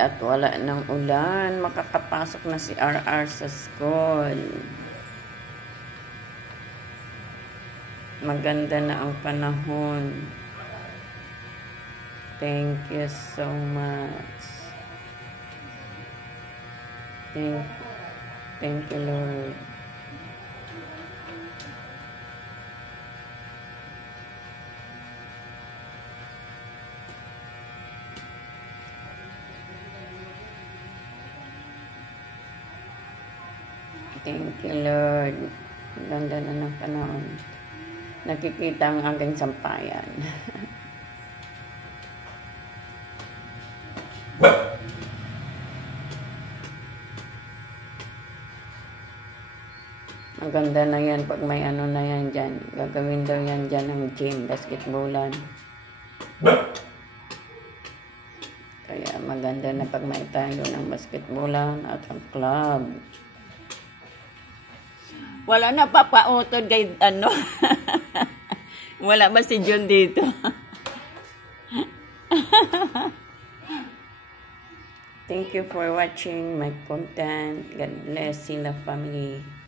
at wala ng ulan. Makakapasok na si RR sa school. Maganda na ang panahon. Thank you so much. Thank you, Lord. Thank you, Lord. Ang ganda na ng panahon. Nakikita ang aking sampayan. Maganda na yan pag may ano na yan dyan. Gagawin daw yan dyan ng gym, basketballan. Kaya maganda na pag may tayo ng basketballan at ang club. Wala na papautod kay ano. Wala ba si John dito? Thank you for watching my content. God bless Sila family.